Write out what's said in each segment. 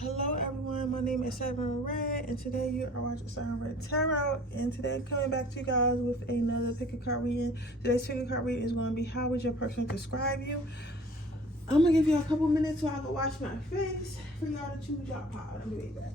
Hello everyone, my name is Siren, and today you are watching Siren Tarot, and today I'm coming back to you guys with another pick a card reading. Today's pick a card reading is going to be how would your person describe you. I'm going to give you a couple minutes so I can wash my face for y'all to choose y'all pile. I'll be right back.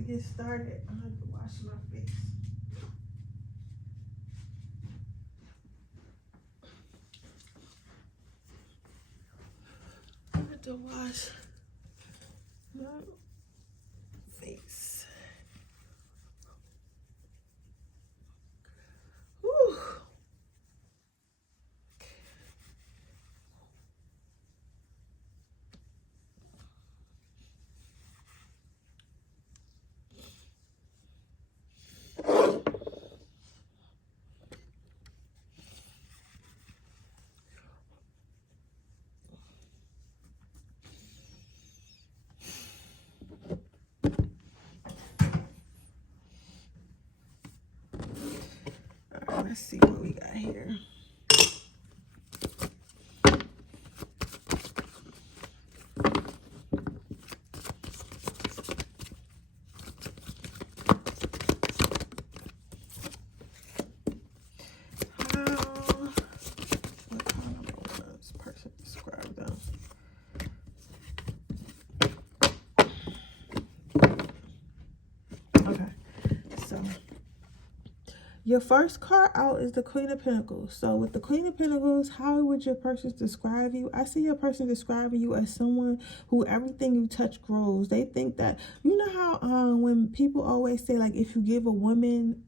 to get started. I have to wash my face. I have to wash my face. Whew. Let's see what we got here. What kind of this person describe them? Okay, so your first card out is the Queen of Pentacles. So with the Queen of Pentacles, how would your person describe you? I see your person describing you as someone who everything you touch grows. They think that, you know how when people always say, like, if you give a woman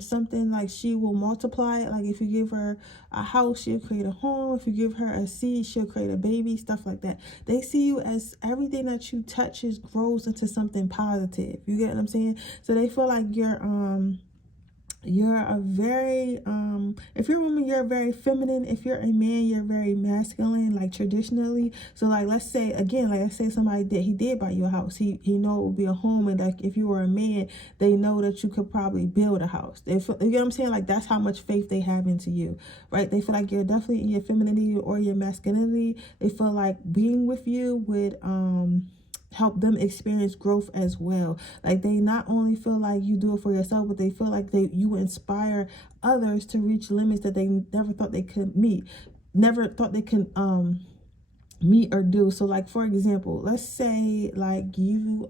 something, like, she will multiply it. Like, if you give her a house, she'll create a home. If you give her a seed, she'll create a baby, stuff like that. They see you as everything that you touches grows into something positive. You get what I'm saying? So they feel like you're a very if you're a woman, you're very feminine. If you're a man, you're very masculine, like traditionally. So like, let's say again, like I say somebody did buy you a house, he know it would be a home, and like if you were a man, they know that you could probably build a house. You get what I'm saying? Like, that's how much faith they have into you, right? They feel like you're definitely in your femininity or your masculinity. They feel like being with you would help them experience growth as well. Like, they not only feel like you do it for yourself, but they feel like you inspire others to reach limits that they never thought they could meet, never thought they could meet or do. So like, for example, let's say like you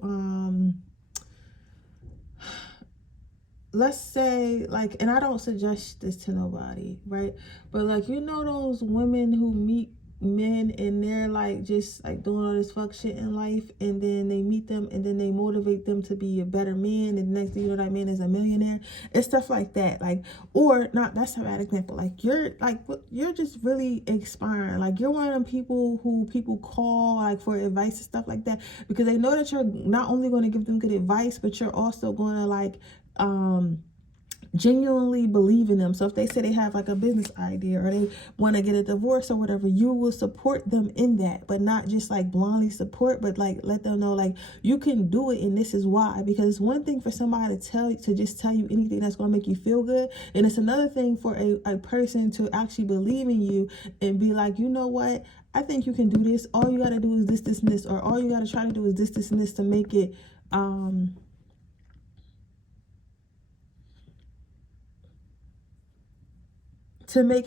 let's say like, and I don't suggest this to nobody, right? But like, you know those women who meet men and they're like just like doing all this fuck shit in life, and then they meet them and then they motivate them to be a better man, and the next thing you know, that man is a millionaire. It's stuff like that. Like, or not, that's a bad example. Like, you're just really inspiring. Like, you're one of them people who people call like for advice and stuff like that, because they know that you're not only going to give them good advice, but you're also going to like genuinely believe in them. So if they say they have like a business idea or they want to get a divorce or whatever, you will support them in that, but not just like blindly support, but like let them know like you can do it and this is why. Because it's one thing for somebody to just tell you anything that's going to make you feel good, and it's another thing for a person to actually believe in you and be like, you know what, I think you can do this. All you got to do is this, this, and this, or all you got to try to do is this, this, and this to make it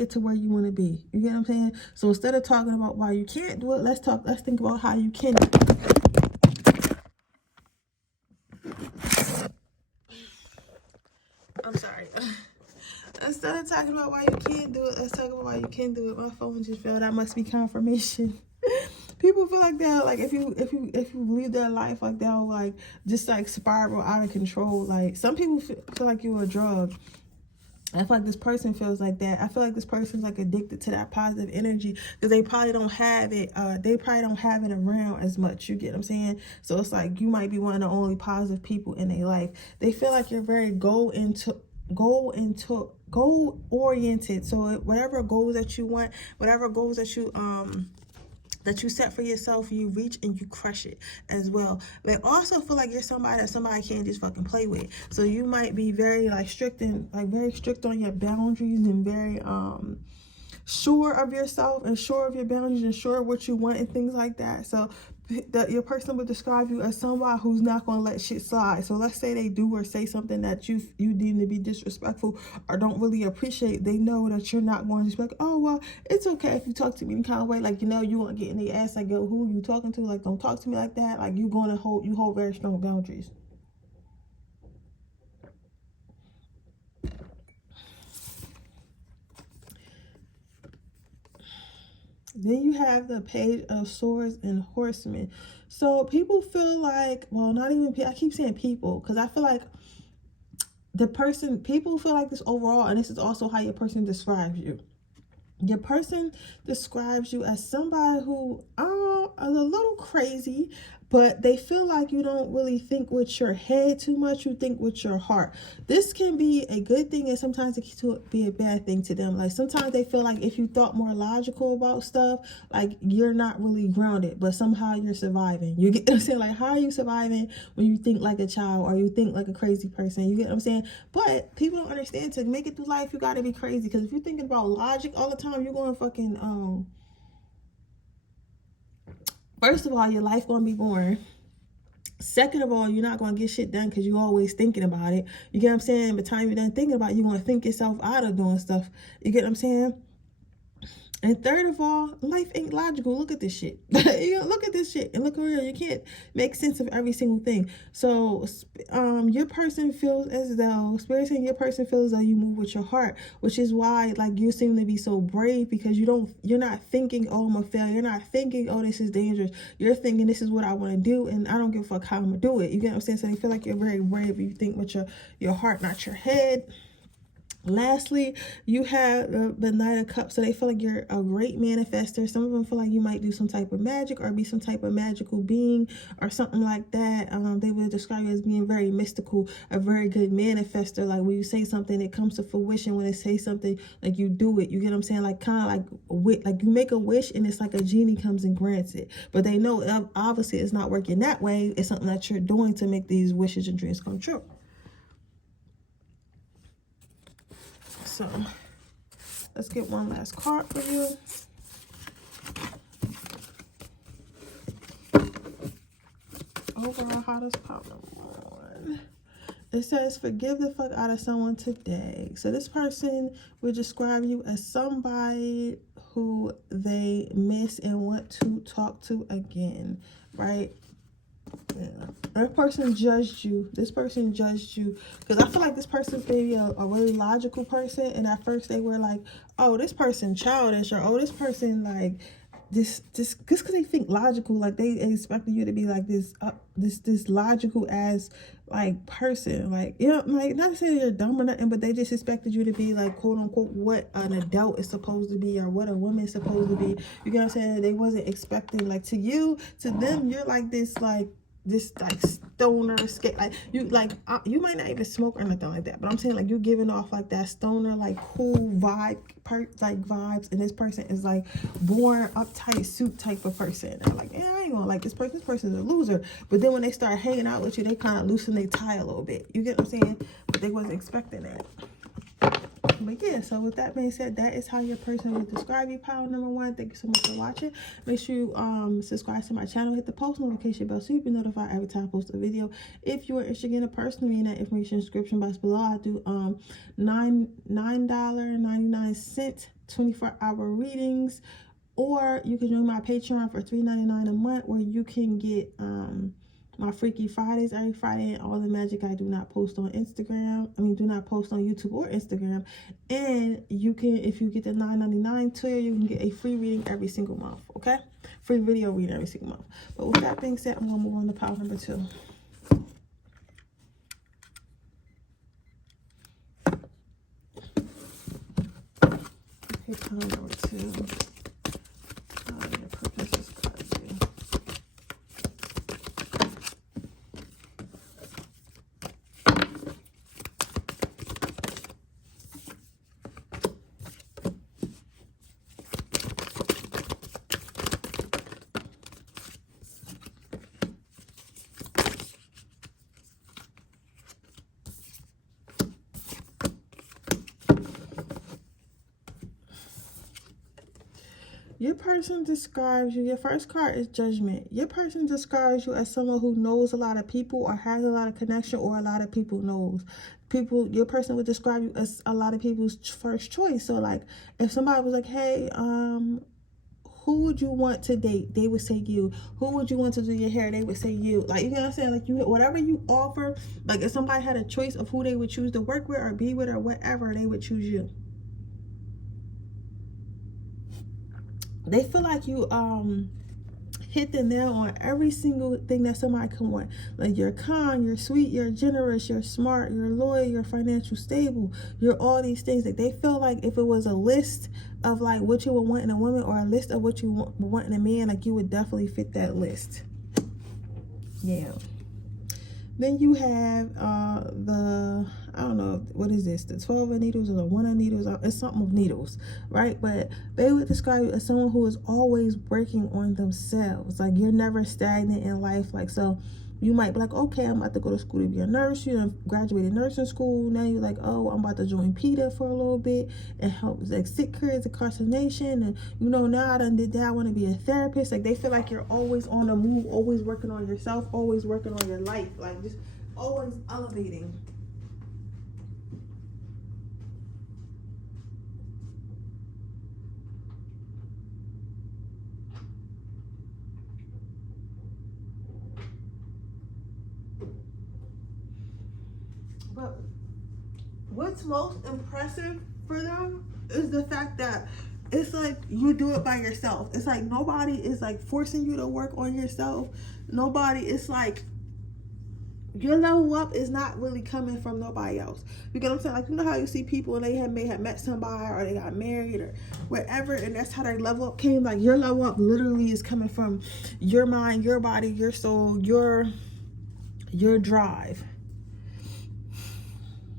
to where you want to be. You get what I'm saying? So instead of talking about why you can't do it, let's think about how you can. I'm sorry. Instead of talking about why you can't do it, let's talk about why you can do it. My phone just fell. That must be confirmation. People feel like that, like if you live their life like that, like just like spiral out of control. Like, some people feel like you're a drug. I feel like this person feels like that. I feel like this person's like addicted to that positive energy because they probably don't have it. They probably don't have it around as much. You get what I'm saying? So it's like you might be one of the only positive people in their life. They feel like you're very goal oriented. So whatever goals that you want, whatever goals that you set for yourself, you reach and you crush it as well. They also feel like you're somebody that somebody can't just fucking play with. So you might be very like strict on your boundaries, and very sure of yourself and sure of your boundaries and sure of what you want and things like that. So your person would describe you as somebody who's not going to let shit slide. So let's say they do or say something that you deem to be disrespectful or don't really appreciate. They know that you're not going to just be like, oh, well, it's okay if you talk to me in kind of way. Like, you know, you won't get in the ass like, yo, who you talking to? Like, don't talk to me like that. Like, you hold very strong boundaries. Then you have the Page of Swords and Horsemen. So people feel like, well, not even, I keep saying people, because I feel like people feel like this overall, and this is also how your person describes you. Your person describes you as somebody who is a little crazy, but they feel like you don't really think with your head too much. You think with your heart. This can be a good thing, and sometimes it can be a bad thing to them. Like sometimes they feel like if you thought more logical about stuff, like you're not really grounded, but somehow you're surviving. You get what I'm saying? Like, how are you surviving when you think like a child or you think like a crazy person? You get what I'm saying? But people don't understand, to make it through life, you got to be crazy. Because if you're thinking about logic all the time, you're going to fucking first of all, your life gonna be boring. Second of all, you're not gonna get shit done because you're always thinking about it. You get what I'm saying? By the time you're done thinking about it, you're gonna think yourself out of doing stuff. You get what I'm saying? And third of all, life ain't logical. Look at this shit. You know, look at this shit and look around. You can't make sense of every single thing. So, your person feels as though, Spirit saying your person feels as though you move with your heart, which is why, like, you seem to be so brave, because you're not thinking, oh, I'm a fail. You're not thinking, oh, this is dangerous. You're thinking, this is what I want to do, and I don't give a fuck how I'm gonna do it. You get what I'm saying? So they feel like you're very brave. You think with your heart, not your head. Lastly, you have the Knight of Cups. So they feel like you're a great manifester. Some of them feel like you might do some type of magic or be some type of magical being or something like that. They would describe you as being very mystical, a very good manifester. Like when you say something, it comes to fruition. When they say something, like you do it. You get what I'm saying? Like kind of like you make a wish and it's like a genie comes and grants it. But they know obviously it's not working that way. It's something that you're doing to make these wishes and dreams come true. So let's get one last card for you. Overall, how does pop number one? It says, forgive the fuck out of someone today. So this person would describe you as somebody who they miss and want to talk to again, right? Yeah. That person judged you. This person judged you because I feel like this person may be a really logical person, and at first they were like, oh, this person childish, or oh, this person like this just because they think logical, like they expected you to be like this logical as like person, like, you know, like not to say you're dumb or nothing, but they just expected you to be like, quote unquote, what an adult is supposed to be or what a woman is supposed to be. You get what I'm saying? They wasn't expecting, like, to them you're like this like stoner skate, like you you might not even smoke or nothing like that, but I'm saying like you're giving off like that stoner like cool vibe like vibes, and this person is like born uptight suit type of person. They're like, yeah, I ain't gonna like this person. This person's a loser. But then when they start hanging out with you, they kind of loosen their tie a little bit. You get what I'm saying? But they wasn't expecting that. But yeah, so with that being said, that is how your person will describe you, pile number one. Thank you so much for watching. Make sure you subscribe to my channel, hit the post notification bell so you'll be notified every time I post a video. If you are interested in a personal reading, that information in the description box below. I do $9.99 24-hour readings, or you can join my Patreon for $3.99 a month, where you can get my Freaky Fridays every Friday, and all the magic I do not post on Instagram. Do not post on YouTube or Instagram. And you can, if you get the $9.99 tier, you can get a free reading every single month, okay? Free video reading every single month. But with that being said, I'm going to move on to pile number two. Okay, pile number two. Your purpose is crazy. Your person describes you, your first card is Judgment. Your person describes you as someone who knows a lot of people or has a lot of connection, or a lot of people knows. Your person would describe you as a lot of people's first choice. So like if somebody was like, hey, who would you want to date? They would say you. Who would you want to do your hair? They would say you. Like, you know what I'm saying? Like, you, whatever you offer, like if somebody had a choice of who they would choose to work with or be with or whatever, they would choose you. They feel like you hit the nail on every single thing that somebody can want. Like, you're kind, you're sweet, you're generous, you're smart, you're loyal, you're financially stable, you're all these things. Like, they feel like if it was a list of like what you would want in a woman, or a list of what you want in a man, like, you would definitely fit that list. Yeah. Then you have the, I don't know, what is this? The 12 of needles or the 1 of needles? It's something of needles, right? But they would describe you as someone who is always working on themselves. Like, you're never stagnant in life. Like, so you might be like, okay, I'm about to go to school to be a nurse. You know, graduated nursing school. Now you're like, oh, I'm about to join PETA for a little bit and help like sick kids, incarceration. And, you know, now I done did that. I want to be a therapist. Like, they feel like you're always on the move, always working on yourself, always working on your life. Like, just always elevating. But what's most impressive for them is the fact that it's like you do it by yourself. It's like nobody is like forcing you to work on yourself. Nobody, it's like your level up is not really coming from nobody else. You get what I'm saying? Like, you know how you see people and they may have met somebody, or they got married or whatever, and that's how their level up came. Like, your level up literally is coming from your mind, your body, your soul, your drive.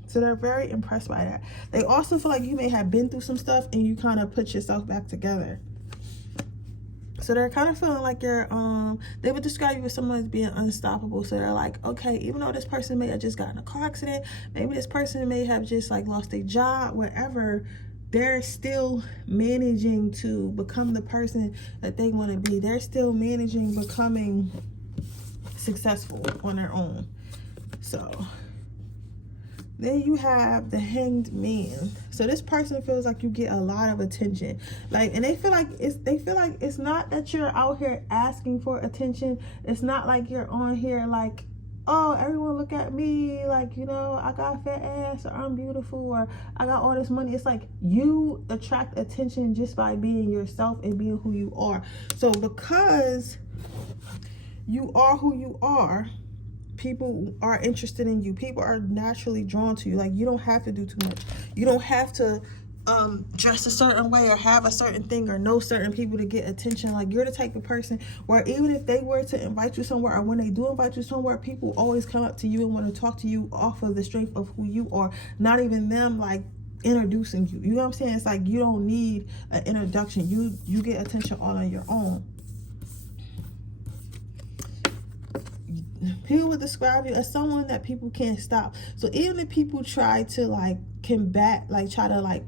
So they're very impressed by that. They also feel like you may have been through some stuff and you kind of put yourself back together. So they're kind of feeling like you're, they would describe you as someone as being unstoppable. So they're like, okay, even though this person may have just gotten a car accident, maybe this person may have just like lost their job, whatever, they're still managing to become the person that they want to be. They're still managing becoming successful on their own. So then you have the Hanged Man. So this person feels like you get a lot of attention. Like, and they feel like it's not that you're out here asking for attention. It's not like you're on here like, oh, everyone look at me, like, you know, I got a fat ass, or I'm beautiful, or I got all this money. It's like you attract attention just by being yourself and being who you are. So because you are who you are, people are interested in you. People are naturally drawn to you. Like, you don't have to do too much. You don't have to dress a certain way or have a certain thing or know certain people to get attention. Like, you're the type of person where even if they were to invite you somewhere, or when they do invite you somewhere, people always come up to you and want to talk to you off of the strength of who you are, not even them like introducing you. You know what I'm saying? It's like you don't need an introduction. You get attention all on your own. People would describe you as someone that people can't stop. So even if people try to like combat, like try to like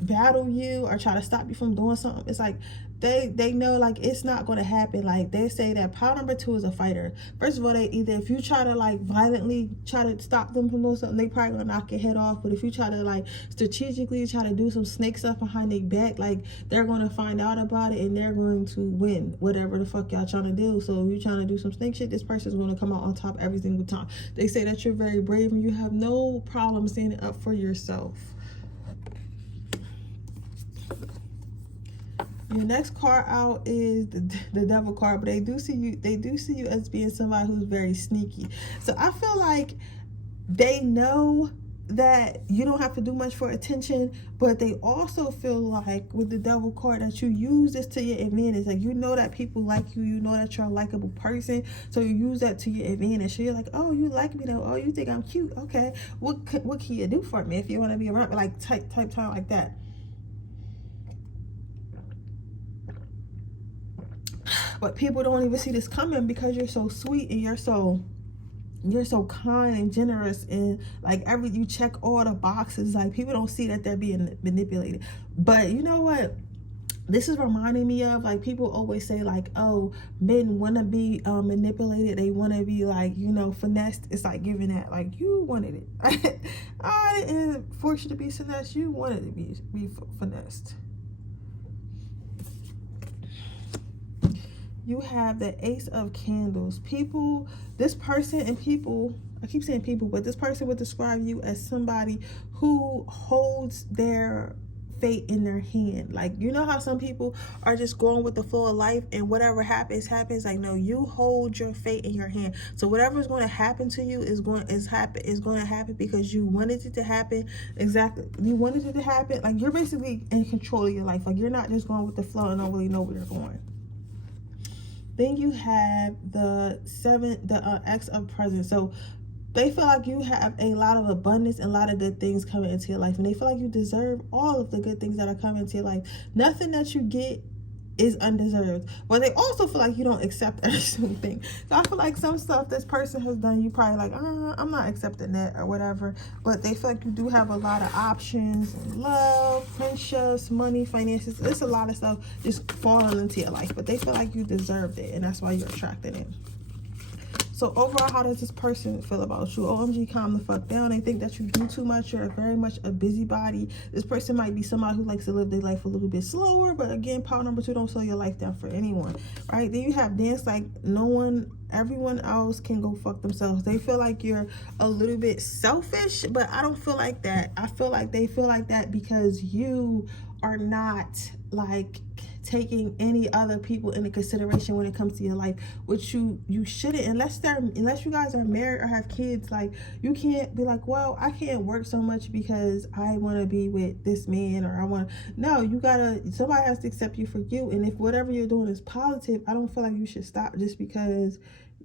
battle you or try to stop you from doing something, it's like they know like it's not going to happen. Like, they say that power number 2 is a fighter. First of all, they either, if you try to like violently try to stop them from doing something, they probably gonna knock your head off. But if you try to like strategically try to do some snake stuff behind their back, like, they're going to find out about it and they're going to win whatever the fuck y'all trying to do. So if you're trying to do some snake shit, this person's going to come out on top every single time. They say that you're very brave and you have no problem standing up for yourself. Your next card out is the Devil card, but they do see you as being somebody who's very sneaky. So I feel like they know that you don't have to do much for attention, but they also feel like with the Devil card that you use this to your advantage. Like, you know that people like you, you know that you're a likable person, so you use that to your advantage. So you're like, oh, you like me though, oh, you think I'm cute, okay, what can you do for me if you want to be around me, like type time like that. But people don't even see this coming because you're so sweet and you're so kind and generous, and like you check all the boxes. Like, people don't see that they're being manipulated. But you know what this is reminding me of? Like, people always say like, oh, men want to be manipulated, they want to be like, you know, finessed. It's like giving that, like, you wanted it. I didn't force you to be finessed, you wanted to be finessed. You have the Ace of Candles. People, this person, and people, I keep saying people, but this person would describe you as somebody who holds their fate in their hand. Like, you know how some people are just going with the flow of life and whatever happens. Like, no, you hold your fate in your hand. So whatever is going to happen to you is going to happen because you wanted it to happen. Exactly, you wanted it to happen. Like, you're basically in control of your life. Like, you're not just going with the flow and don't really know where you're going. Then you have the X of presence. So they feel like you have a lot of abundance and a lot of good things coming into your life, and they feel like you deserve all of the good things that are coming into your life. Nothing that you get is undeserved, but they also feel like you don't accept every single thing. So I feel like some stuff this person has done, you probably like, I'm not accepting that or whatever, but they feel like you do have a lot of options in love, friendships, money, finances. It's a lot of stuff just falling into your life, but they feel like you deserved it, and that's why you're attracting it. So overall, how does this person feel about you? OMG, calm the fuck down. They think that you do too much. You're very much a busybody. This person might be somebody who likes to live their life a little bit slower, but again, power number 2, don't slow your life down for anyone, right? Then you have dance like everyone else can go fuck themselves. They feel like you're a little bit selfish, but I don't feel like that. I feel like they feel like that because you are not like taking any other people into consideration when it comes to your life, which you shouldn't, unless you guys are married or have kids. Like, you can't be like, well, I can't work so much because I want to be with this man, or somebody has to accept you for you. And if whatever you're doing is positive, I don't feel like you should stop just because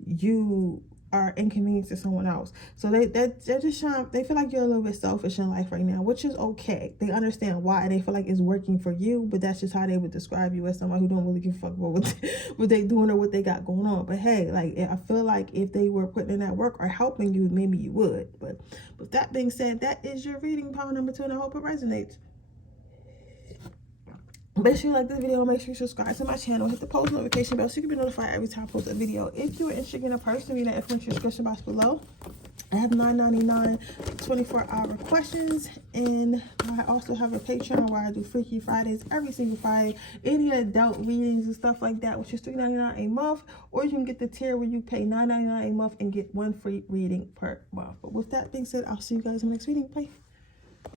you are inconvenienced to someone else. So they're just trying, they feel like you're a little bit selfish in life right now, which is okay. They understand why, and they feel like it's working for you, but that's just how they would describe you, as someone who don't really give a fuck about what they doing or what they got going on. But hey, like, I feel like if they were putting in that work or helping you, maybe you would. But with that being said, that is your reading, power number 2, and I hope it resonates. Make sure you like this video, make sure you subscribe to my channel, hit the post notification bell so you can be notified every time I post a video. If you're interested in a person, read that information description box below. I have $9.99 24-hour questions, and I also have a Patreon where I do Freaky Fridays every single Friday. Any adult readings and stuff like that, which is $3.99 a month, or you can get the tier where you pay $9.99 a month and get 1 free reading per month. But with that being said, I'll see you guys in the next reading. Bye.